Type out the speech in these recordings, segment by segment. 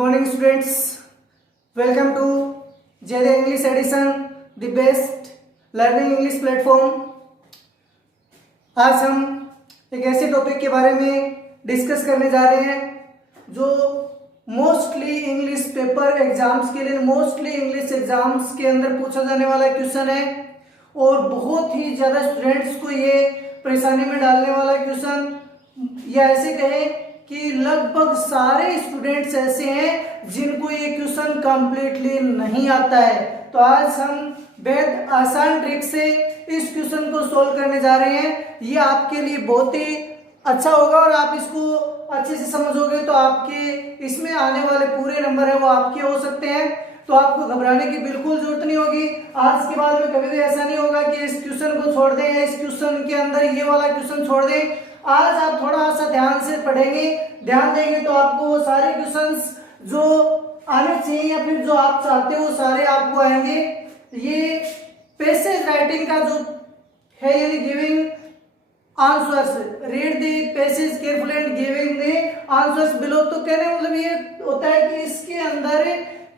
morning students, welcome to JD English Edition, the best learning English platform। आज हम एक ऐसे टॉपिक के बारे में डिस्कस करने जा रहे हैं जो मोस्टली इंग्लिश पेपर एग्जाम्स के लिए मोस्टली इंग्लिश एग्जाम्स के अंदर पूछा जाने वाला क्वेश्चन है और बहुत ही ज़्यादा स्टूडेंट्स को ये परेशानी में डालने वाला क्वेश्चन, या ऐसे कहें कि लगभग सारे स्टूडेंट्स ऐसे हैं जिनको ये क्वेश्चन कंप्लीटली नहीं आता है। तो आज हम बेहद आसान ट्रिक से इस क्वेश्चन को सॉल्व करने जा रहे हैं। ये आपके लिए बहुत ही अच्छा होगा और आप इसको अच्छे से समझोगे तो आपके इसमें आने वाले पूरे नंबर है वो आपके हो सकते हैं। तो आपको घबराने की बिल्कुल जरूरत नहीं होगी। आज के बाद में कभी भी ऐसा नहीं होगा कि इस क्वेश्चन को छोड़ दें या इस क्वेश्चन के अंदर ये वाला क्वेश्चन छोड़ दें। आज आप थोड़ा सा ध्यान से पढ़ेंगे, ध्यान देंगे तो आपको वो सारे क्वेश्चंस जो आने चाहिए या फिर जो आप चाहते हो सारे आपको आएंगे। ये पैसेज राइटिंग का जो है यानी giving answers, read the passage carefully and giving the answers below. तो कहने मतलब ये होता है कि इसके अंदर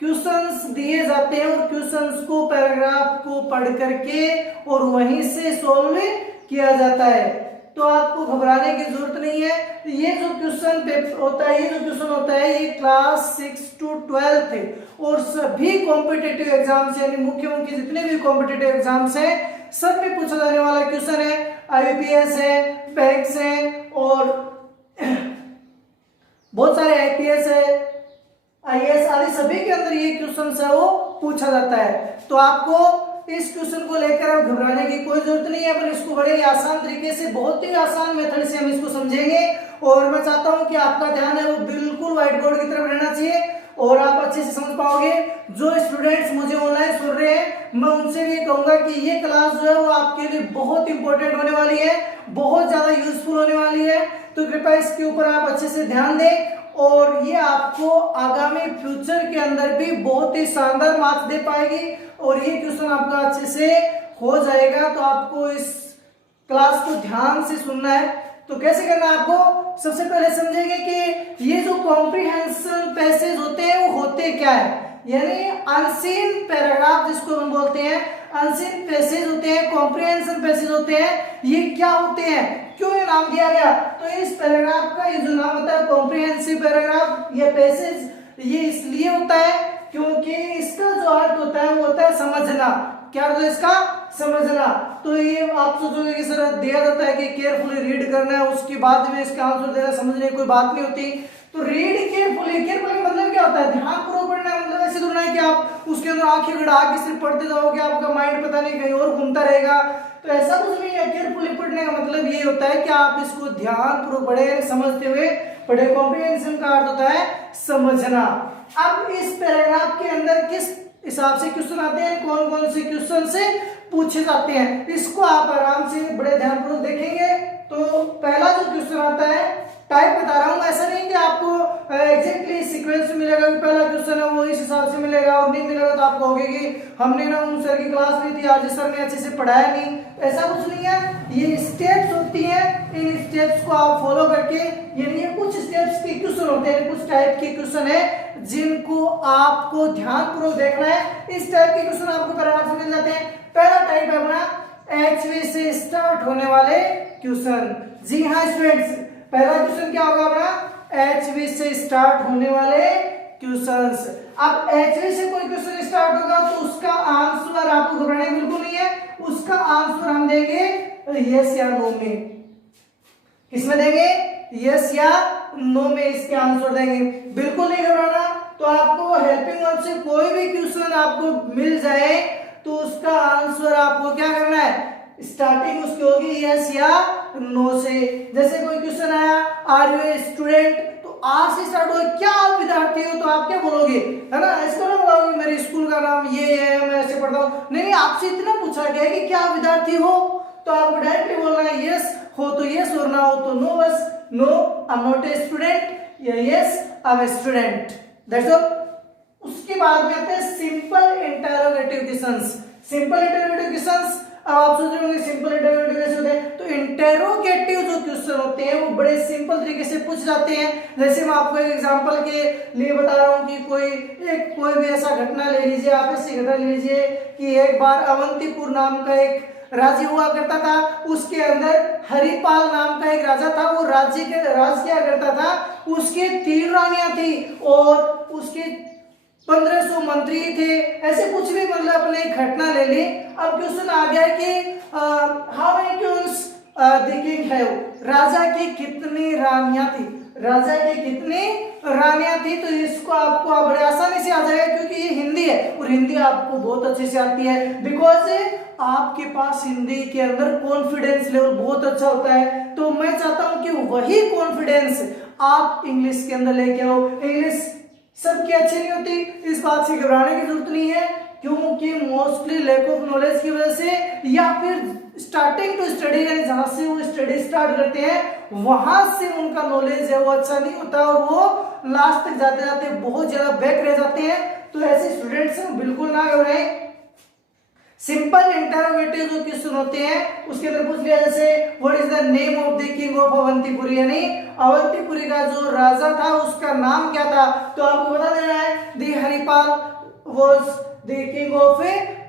क्वेश्चंस दिए जाते हैं और क्वेश्चंस को पैराग्राफ को पढ़ करके और वहीं से सॉल्व किया जाता है। तो आपको घबराने की जरूरत नहीं है। ये जो क्वेश्चन पेपर होता है, ये जो क्वेश्चन होता है, ये क्लास 6 to 12 और सभी कॉम्पिटिटिव एग्जाम्स यानी मुख्य जितने भी कॉम्पिटिटिव एग्जाम्स हैं सब में पूछा जाने वाला क्वेश्चन है। आईबीपीएस है, बैंक्स है और बहुत सारे आईपीएस है, आईएएस आदि सभी के अंदर ये क्वेश्चन है वो पूछा जाता है। तो आपको इस क्वेश्चन को लेकर अब घबराने की कोई जरूरत नहीं है, पर इसको बड़े ही आसान तरीके से, बहुत ही आसान मेथड से हम इसको समझेंगे। और मैं चाहता हूं कि आपका ध्यान है वो बिल्कुल व्हाइट बोर्ड की तरफ रहना चाहिए और आप अच्छे से समझ पाओगे। जो स्टूडेंट्स मुझे ऑनलाइन सुन रहे हैं मैं उनसे भी कहूंगा कि ये क्लास जो है वो आपके लिए बहुत इंपॉर्टेंट होने वाली है, बहुत ज्यादा यूजफुल होने वाली है। तो कृपया इसके ऊपर आप अच्छे से ध्यान दें और ये आपको आगामी फ्यूचर के अंदर भी बहुत ही शानदार मार्क्स दे पाएगी और ये क्वेश्चन आपका अच्छे से हो जाएगा। तो आपको इस क्लास को ध्यान से सुनना है। तो कैसे करना है आपको, सबसे पहले समझेंगे कि ये जो कॉम्प्रिहेंशन पैसेज होते हैं वो होते क्या है, यानी अनसीन पैराग्राफ जिसको हम बोलते हैं, अनसीन पैसेज होते हैं, कॉम्प्रिहेंशन पैसेज होते हैं। ये क्या होते हैं, क्यों ये नाम दिया गया? तो इस पैराग्राफ का ये जो नाम होता है कॉम्प्रिहेंसिव पैराग्राफ या पैसेज, ये इसलिए होता है क्योंकि इसका जो अर्थ होता है वो होता है समझना। क्या अर्थ है इसका? समझना। तो ये आप सोचोगे कि सर दिया जाता है कि केयरफुली रीड करना है उसके बाद में इसका आंसर देना, समझने की कोई बात नहीं होती। तो रीड केयरफुली, केयरफुली मतलब क्या होता है? ध्यानपूर्वक पढ़ना है। मतलब ऐसे थोड़ा है कि आप उसके अंदर आंखें गड़ा के सिर्फ पढ़ते जाओगे, आपका माइंड पता नहीं कहीं और घूमता रहेगा। तो ऐसा कुछ नहीं है। केयरफुली पढ़ने का मतलब ये होता है कि आप इसको ध्यानपूर्वक पढ़े, समझते हुए पढ़े। कॉम्प्रिहेंशन का अर्थ होता है समझना। अब इस पैराग्राफ के अंदर किस हिसाब से क्वेश्चन आते हैं, कौन कौन से क्वेश्चन से पूछे जाते हैं, इसको आप आराम से बड़े ध्यानपूर्वक देखेंगे। तो पहला जो क्वेश्चन आता है, टाइप बता रहा हूं, ऐसा नहीं कि आपको एग्जैक्टली सीक्वेंस में मिलेगा कि पहला क्वेश्चन है वो इस हिसाब से मिलेगा और नहीं मिलेगा तो आप कहोगे कि हमने ना उन सर की क्लास ली थी, आज सर ने अच्छे से पढ़ाया नहीं। ऐसा कुछ नहीं है। ये स्टेप्स होती है, इन स्टेप्स को आप फॉलो करके, यानी ये कुछ स्टेप्स के क्वेश्चन होते हैं, कुछ टाइप के क्वेश्चन है जिनको आपको ध्यानपूर्वक देखना है। इस टाइप के क्वेश्चन आपको पैराग्राफ से मिल जाते हैं। पहला टाइप है अपना एचवी से स्टार्ट होने वाले क्वेश्चन। जी हाँ स्टूडेंट्स, पहला क्वेश्चन क्या होगा अपना? एचवी से स्टार्ट होने वाले क्वेश्चंस। अब एचवी से कोई क्वेश्चन स्टार्ट होगा तो उसका आंसर आपको घबराने बिल्कुल नहीं है, उसका आंसर हम देंगे यस या नो में। किसमें देंगे? यस या नो में इसके आंसर देंगे। बिल्कुल नहीं घबराना। तो आपको हेल्पिंग वर्ड से कोई भी क्वेश्चन आपको मिल जाए तो उसका आंसर आपको क्या करना है? स्टार्टिंग उसकी होगी यस या नो से। जैसे कोई क्वेश्चन आया, आर यू ए स्टूडेंट, तो आर से स्टार्ट हो, क्या आप विद्यार्थी हो? तो आप क्या बोलोगे, है ना? इसको ना बोलोगे मेरे स्कूल का नाम ये है, मैं ऐसे पढ़ता हूँ। नहीं, आपसे इतना पूछा गया है कि क्या आप विद्यार्थी हो, तो आपको डायरेक्टली बोलना है यस हो तो यस और ना हो तो नो। बस no I am not a student या yes I am a student, that's all. उसके बाद में आते हैं simple interrogative questions. Simple interrogative questions अब आप सोच रहे होंगे सिंपल इंटरोगेटिव कैसे होते हैं, तो इंटरोगेटिव जो क्वेश्चन होते हैं वो बड़े सिंपल तरीके से पूछ जाते हैं। जैसे मैं आपको एक एग्जांपल के लिए बता रहा हूँ कि कोई भी ऐसा घटना ले लीजिए, आप ऐसी घटना ले लीजिए कि एक बार अवंतीपुर नाम का एक राज्य हुआ करता था, उसके अंदर हरिपाल नाम का एक राजा था। वो राज क्या करता था, उसके 3 रानियां थी और उसके 1500 मंत्री थे, ऐसे कुछ भी मतलब अपने एक घटना ले ली। अब क्वेश्चन आ गया कि how many queens the king have, राजा की कितनी रानियां थी, राजा की कितनी रानियां थी। तो इसको आपको बड़े आसानी से आ जाएगा क्योंकि ये हिंदी है और हिंदी आपको बहुत अच्छे से आती है, बिकॉज आपके पास हिंदी के अंदर कॉन्फिडेंस लेवल बहुत अच्छा होता है। तो मैं चाहता हूं कि वही कॉन्फिडेंस आप इंग्लिश के अंदर लेके आओ। इंग्लिश सबकी अच्छी नहीं होती, इस बात से घबराने की जरूरत नहीं है, क्योंकि मोस्टली लैक ऑफ नॉलेज की वजह से या फिर स्टार्टिंग टू स्टडी, यानी जहां से वो स्टडी स्टार्ट करते हैं वहां से उनका नॉलेज है वो अच्छा नहीं होता और वो लास्ट तक जाते जाते बहुत ज्यादा बैक रह जाते हैं। तो ऐसे स्टूडेंट्स बिल्कुल ना घबराएं। सिंपल इंटरोगेटिव जो क्वेश्चन होते हैं उसके अंदर पूछ लिया, जैसे what is the name of the king of Avantipuri, यानी अवंतीपुरी का जो राजा था उसका नाम क्या था। तो आपको बता देना है the Haripal was the king of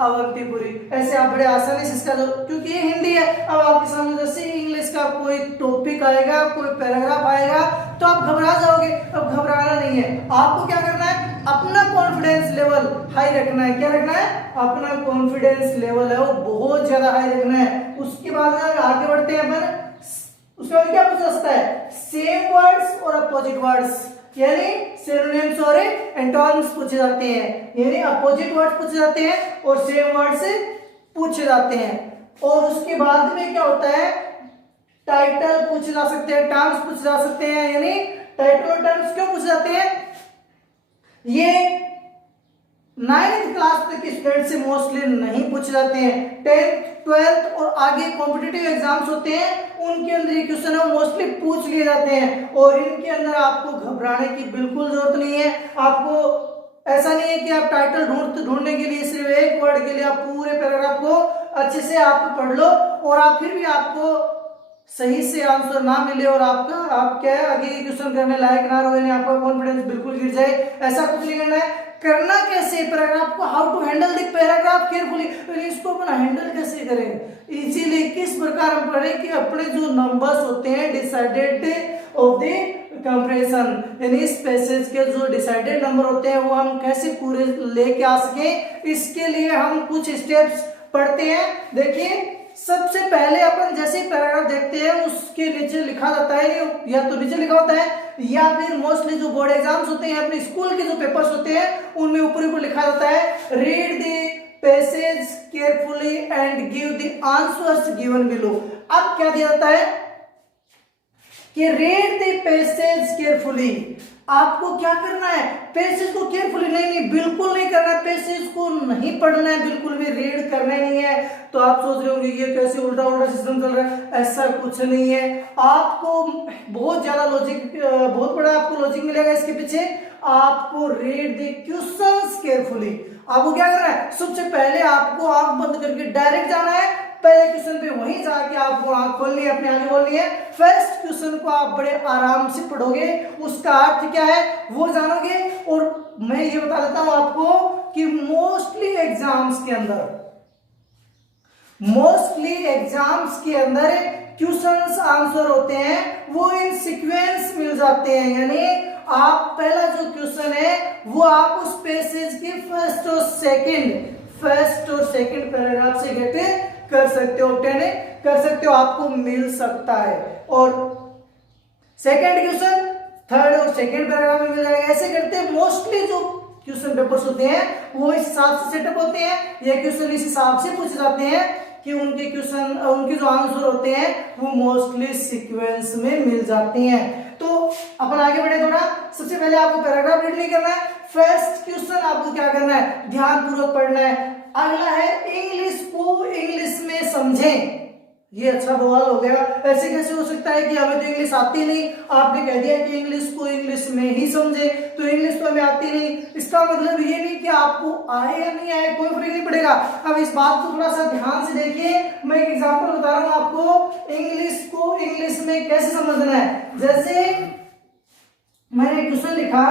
Avantipuri. ऐसे आप बड़े आसानी से इसका, क्योंकि ये हिंदी है। अब आपके सामने जैसे इंग्लिश का कोई टॉपिक आएगा, कोई पैराग्राफ आएगा तो आप घबरा जाओगे। अब घबराना नहीं है, आपको क्या करना है, अपना कॉन्फिडेंस लेवल हाई रखना है। क्या रखना है, अपना कॉन्फिडेंस लेवल है वो बहुत ज्यादा हाई रखना है। उसके बाद आगे बढ़ते हैं अपन, उसके बाद क्या पूछा जाता है, सेम वर्ड्स और अपोजिट वर्ड्स, यानी सिनोनिम्स और एंटोनिम्स पूछे जाते हैं, यानी अपोजिट वर्ड्स पूछे जाते हैं और सेम वर्ड्स पूछे जाते हैं। और उसके बाद में क्या होता है, टाइटल पूछे जा सकते हैं, टर्म्स पूछे जा सकते हैं। यानी टाइटल और टर्म्स क्यों पूछे जाते हैं, ये 9th क्लास तक के स्टूडेंट से मोस्टली नहीं पूछे जाते हैं। 10th 12th और आगे कॉम्पिटिटिव एग्जाम्स होते हैं उनके अंदर ये क्वेश्चन है मोस्टली पूछ लिए जाते हैं और इनके अंदर आपको घबराने की बिल्कुल जरूरत नहीं है। आपको ऐसा नहीं है कि आप टाइटल ढूंढने के लिए सिर्फ एक वर्ड के लिए आप पूरे पैराग्राफ को अच्छे से आप पढ़ लो और आप फिर भी आपको सही से आंसर ना मिले और आप क्या है आगे क्वेश्चन करने लायक ना रहो, आपका कॉन्फिडेंस बिल्कुल गिर जाए, ऐसा कुछ नहीं करना है। करना कैसे पैराग्राफ को, how to handle the paragraph carefully, इसको अपन हैंडल कैसे करें इजीली, किस प्रकार हम पढ़ें कि अपने जो नंबर्स होते हैं डिसाइडेड ऑफ द कंप्रेशन, यानी इस पैसेज के जो डिसाइडेड नंबर होते हैं वो हम कैसे पूरे लेके आ सके। इसके लिए हम कुछ स्टेप्स पढ़ते हैं। देखिए सबसे पहले अपन जैसे पैराग्राफ देखते हैं उसके नीचे लिखा जाता है, या तो नीचे लिखा होता है या फिर मोस्टली जो बोर्ड एग्जाम्स होते हैं अपने स्कूल के जो पेपर्स होते हैं उनमें ऊपर ऊपर लिखा जाता है read the passage carefully and give the answers given below. अब क्या दिया जाता है कि रीड द पैसेज केयरफुली, आपको क्या करना है, पैसेज को केयरफुली नहीं बिल्कुल नहीं करना है, पैसेज को नहीं पढ़ना है, बिल्कुल भी रीड करना नहीं है। तो आप सोच रहे होंगे ये कैसे उल्टा उल्टा सिस्टम चल रहा है, ऐसा कुछ नहीं है। आपको बहुत ज्यादा लॉजिक, बहुत बड़ा आपको लॉजिक मिलेगा इसके पीछे। आपको रीड द क्वेश्चंस केयरफुली, आपको क्या करना है, सबसे पहले आपको आंख बंद करके डायरेक्ट जाना है, पहले क्वेश्चन पे वहीं जाके आपको आंख खोलनी है, अपने आगे बोलनी है। फर्स्ट क्वेश्चन को आप बड़े आराम से पढ़ोगे, उसका अर्थ क्या है वो जानोगे। और मैं ये बता देता हूं आपको कि मोस्टली एग्जाम्स के अंदर क्वेश्चंस आंसर होते हैं वो इन सीक्वेंस मिल जाते हैं, यानी आप पहला जो क्वेश्चन है वो आप उस पैसेज के फर्स्ट और सेकंड पैराग्राफ से गेट कर सकते हो, ऑब्टेन कर सकते हो, आपको मिल सकता है। और सेकंड क्वेश्चन थर्ड और सेकंड पैराग्राफ में मिल जाएगा। ऐसे करते हैं मोस्टली जो क्वेश्चन पेपर्स होते हैं वो इस हिसाब से सेटअप होते हैं, ये क्वेश्चन इस हिसाब से पूछे जाते हैं कि उनके जो आंसर होते हैं वो मोस्टली सीक्वेंस में मिल जाते हैं। तो अपन आगे बढ़े थोड़ा। सबसे पहले आपको पैराग्राफ रीड नहीं करना है, फर्स्ट क्वेश्चन आपको क्या करना है, ध्यान पूर्वक पढ़ना है। अगला है इंग्लिश को इंग्लिश में समझें, ये अच्छा बवाल हो गया। ऐसे कैसे हो सकता है कि हमें तो इंग्लिश आती नहीं, आपने कह दिया कि इंग्लिश को इंग्लिश में ही समझे, तो इंग्लिश तो हमें आती नहीं। इसका मतलब ये नहीं कि आपको आए या नहीं आए कोई फर्क नहीं पड़ेगा। अब इस बात को थोड़ा सा ध्यान से देखिए, मैं एक एग्जांपल बता रहा हूं आपको इंग्लिश को इंग्लिश में कैसे समझना है। जैसे मैंने क्वेश्चन लिखा,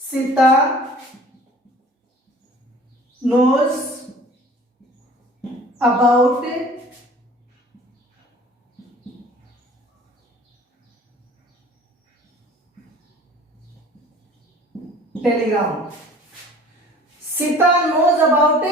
Sita knows about telegram. Sita knows about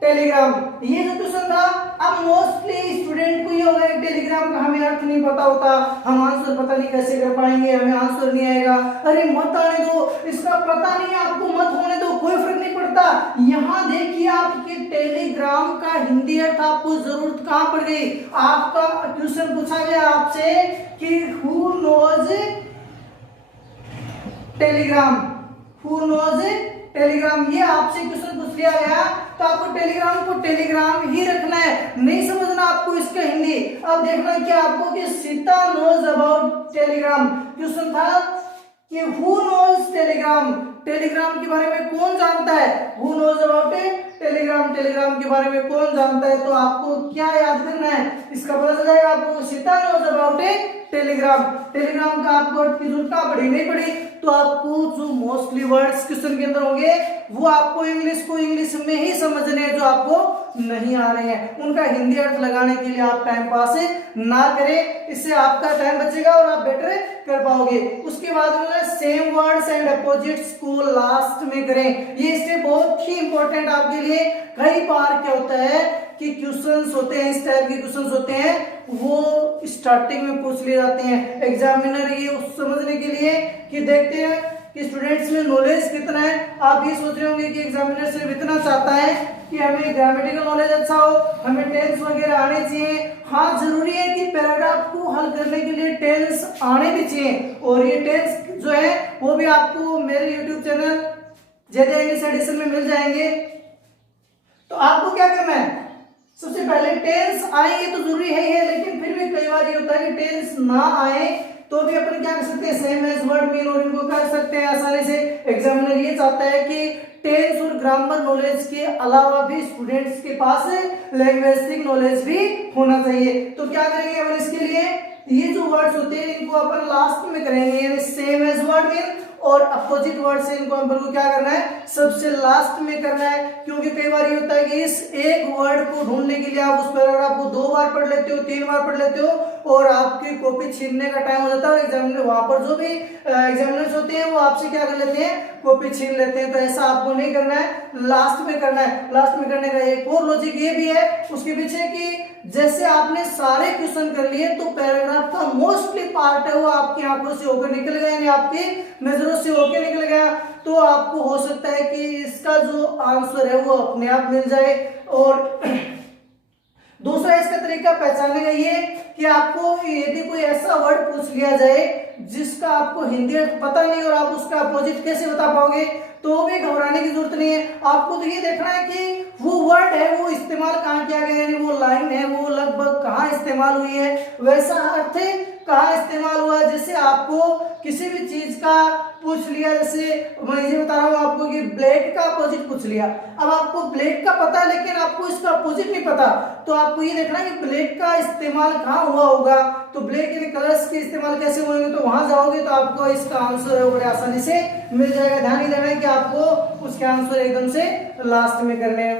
telegram, ये जो क्वेश्चन था। अब मोस्टली स्टूडेंट को ये होगा कि टेलीग्राम का हमें अर्थ नहीं पता होता, हम आंसर पता नहीं कैसे कर पाएंगे, हमें आंसर नहीं आएगा। अरे मत आने दो, इसका पता नहीं आपको, मत होने दो, कोई फर्क नहीं पड़ता। यहाँ देखिए आपके टेलीग्राम का हिंदी अर्थ आपको जरूरत कहाँ पड़ गई। आपका क्वेश्चन पूछा गया आपसे कि who knows telegram, who knows telegram, ये आपसे क्वेश्चन पूछ लिया गया, तो आपको टेलीग्राम को टेलीग्राम ही रखना है, नहीं समझना आपको इसका हिंदी। अब देखना क्या आपको कि Sita knows about telegram, question था कि हु नोज टेलीग्राम, टेलीग्राम के बारे में कौन जानता है, who knows about telegram, telegram के बारे में कौन जानता है। तो आपको क्या याद करना है, इसका पता चल जाएगा आपको, Sita knows about telegram, telegram का आपको अर्थ की जरूरत कहाँ पड़ी, नहीं पड़ी। तो आपको जो मोस्टली वर्ड्स क्वेश्चन के अंदर होंगे वो आपको इंग्लिश को इंग्लिश में ही समझने हैं, जो आपको नहीं आ रहे हैं उनका हिंदी अर्थ लगाने के लिए आप टाइम पास ना करें, इससे आपका टाइम बचेगा और आप बेटर कर पाओगे। उसके बाद में सेम वर्ड्स एंड अपोजिट्स को लास्ट में करें, ये स्टेप बहुत ही इंपॉर्टेंट आपके लिए। कई बार क्या होता है कि क्वेश्चंस होते हैं, इस टाइप के क्वेश्चंस होते हैं, वो स्टार्टिंग में पूछ लिए जाते हैं। एग्जामिनर ये समझने के लिए कि देखते हैं कि स्टूडेंट्स में नॉलेज कितना है। आप ये सोच रहे होंगे कि एग्जामिनर सिर्फ इतना चाहता है कि हमें ग्रामेटिकल नॉलेज अच्छा हो, हमें टेंस वगैरह आने चाहिए। हाँ, जरूरी है कि पैराग्राफ को हल करने के लिए टेंस आने भी चाहिए, और ये टेंस जो है वो भी आपको मेरे यूट्यूब चैनल जय इंग्लिश एडिशन में मिल जाएंगे। तो आपको क्या करना है, सबसे पहले टेंस आएंगे तो जरूरी है ही है, लेकिन फिर भी कई बार ये होता है कि टेंस ना आए तो भी अपन क्या कर सकते हैं, सेम एज वर्ड मीन और इनको कर सकते हैं आसानी से। एग्जामिनर ये चाहता है कि टेंस और ग्रामर नॉलेज के अलावा भी स्टूडेंट्स के पास लैंग्वेजिक नॉलेज भी होना चाहिए। तो क्या करेंगे अपन इसके लिए, ये जो वर्ड्स होते हैं इनको अपन लास्ट में करेंगे, यानी सेम एज वर्ड मीन और अपोजिट वर्ड से इनको अपन को क्या करना है, सबसे लास्ट में करना है। क्योंकि कई बार ये होता है कि इस एक वर्ड को ढूंढने के लिए आप उस पैराग्राफ को 2 बार पढ़ लेते हो, 3 बार पढ़ लेते हो, और आपकी कॉपी छीनने का टाइम हो जाता है। एग्जामिनर वहां पर जो भी एग्जामिनर्स होते हैं वो आपसे क्या कर लेते हैं, कॉपी छीन लेते हैं। तो ऐसा आपको नहीं करना है, लास्ट में करना है। लास्ट में करने का एक और लॉजिक ये भी है उसके पीछे कि जैसे आपने सारे क्वेश्चन कर लिए तो पैराग्राफ का मोस्टली पार्ट है वो आपकी आंखों से होकर निकल गया, यानी आपकी नजरों से होकर निकल गया, तो आपको हो सकता है कि इसका जो आंसर है वो अपने आप मिल जाए। और दूसरा इसका तरीका पहचानने का ये कि आपको यदि कोई ऐसा वर्ड पूछ लिया जाए जिसका आपको हिंदी अर्थ पता नहीं और आप उसका अपोजिट कैसे बता पाओगे, तो भी घबराने की जरूरत नहीं है। आपको तो ये देखना है कि वो वर्ड है वो इस्तेमाल कहाँ किया गया, यानी वो लाइन है वो लगभग कहाँ इस्तेमाल हुई है, वैसा अर्थ कहाँ इस्तेमाल हुआ। जैसे आपको किसी भी चीज का पूछ लिया, जैसे मैं ये बता रहा हूँ आपको कि ब्लेड का अपोजिट पूछ लिया, अब आपको ब्लेड का पता है लेकिन आपको इसका अपोजिट नहीं पता, तो आपको ये देखना है कि ब्लेड का इस्तेमाल कहाँ हुआ होगा, तो ब्लैक यानी कलर्स के इस्तेमाल कैसे हुए, तो वहां जाओगे तो आपको इसका आंसर है बड़े आसानी से मिल जाएगा। ध्यान ही देना है कि आपको उसके आंसर एकदम से लास्ट में करने हैं।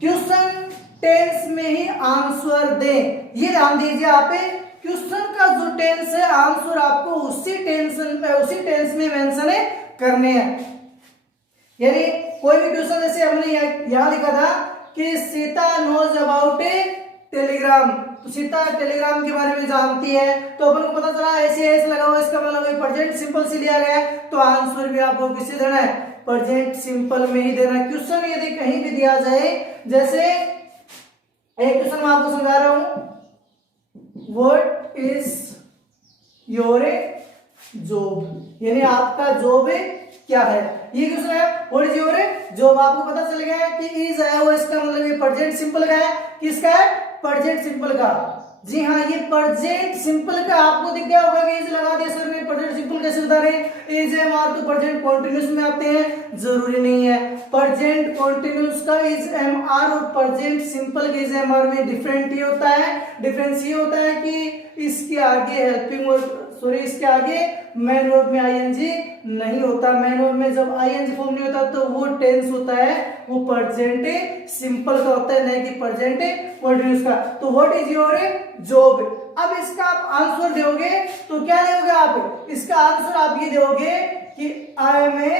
क्वेश्चन टेंस में ही आंसर दे, ये ध्यान दीजिए आप, क्वेश्चन का जो टेंस है आंसर आपको उसी टेंस में मेंशन करने हैं। यानी कोई भी क्वेश्चन जैसे हमने यहां लिखा था कि सीता नोज अबाउट टेलीग्राम, तो सीता टेलीग्राम के बारे में जानती है, तो अपन को पता चला ऐसे ऐसे लगा हुआ, इसका मतलब प्रेजेंट सिंपल से लिया गया है, तो आंसर भी आपको किससे देना है, प्रेजेंट सिंपल में ही देना। क्वेश्चन यदि कहीं भी दिया जाए, जैसे एक क्वेश्चन मैं आपको समझा रहा हूं, व्हाट इज योर जॉब, यानी आपका जॉब क्या है, ये क्वेश्चन है। व्हाट इज योर जॉब, आपको पता चल गया है कि इज है वो, इसका मतलब ये प्रेजेंट सिंपल का है, किसका है, प्रेजेंट सिंपल का। जी हाँ, ये प्रेजेंट सिंपल का आपको दिख गया होगा कि इज लगा दिया सर ने। प्रेजेंट सिंपल कैसे बता रहे हैं? इज एम आर तो प्रेजेंट कॉन्टिन्यूस में आते हैं, जरूरी नहीं है। प्रेजेंट कॉन्टिन्यूस का इज एम आर और प्रेजेंट सिंपल के इज एम आर में डिफरेंट ये होता है, डिफरेंस ये होता है कि इसके आगे हेल्पिंग वर्ब, सॉरी इसके आगे मेन वर्ब में आईएनजी नहीं होता। मेन वर्ब में जब आईएनजी फॉर्म नहीं होता तो वो टेंस होता है, वो प्रेजेंट सिंपल का होता है, नहीं कि प्रेजेंट कंटीन्यूअस का। तो व्हाट इज योर जॉब? अब इसका आप आंसर दोगे तो क्या दोगे आप? इसका आंसर आप ये दोगे कि I am a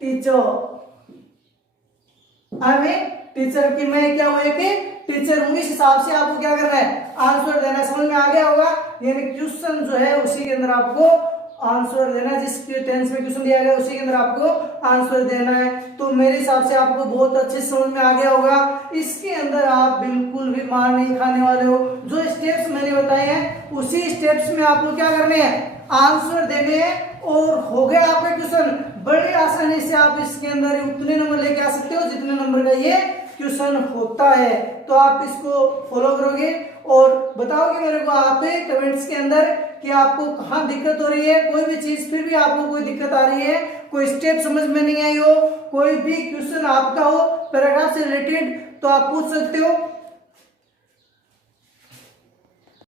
teacher. I am a teacher, कि मैं क्या हूं? एक टीचर हूं। इस हिसाब से आपको क्या करना है? आंसर देना है। समझ में आ गया होगा? यानी क्वेश्चन जो है उसी के अंदर आपको आंसर देना है, जिस टेंस में क्वेश्चन दिया गया उसी के अंदर आपको आंसर देना है। तो मेरे हिसाब से आपको बहुत अच्छे समझ में आ गया होगा। इसके अंदर आप बिल्कुल भी मार नहीं खाने वाले हो। जो स्टेप्स मैंने बताए हैं उसी स्टेप्स में आपको क्या करने हैं? आंसर देने हैं, और हो गया आपका क्वेश्चन। बड़ी आसानी से आप इसके अंदर उतने नंबर लेके आ सकते हो जितने नंबर का ये क्वेश्चन होता है। तो आप इसको फॉलो करोगे और बताओगे मेरे को आप कमेंट्स के अंदर कि आपको कहाँ दिक्कत हो रही है, कोई भी चीज फिर भी आपको कोई दिक्कत आ रही है, कोई स्टेप समझ में नहीं आई हो, कोई भी क्वेश्चन आपका हो पैराग्राफ से रिलेटेड, तो आप पूछ सकते हो।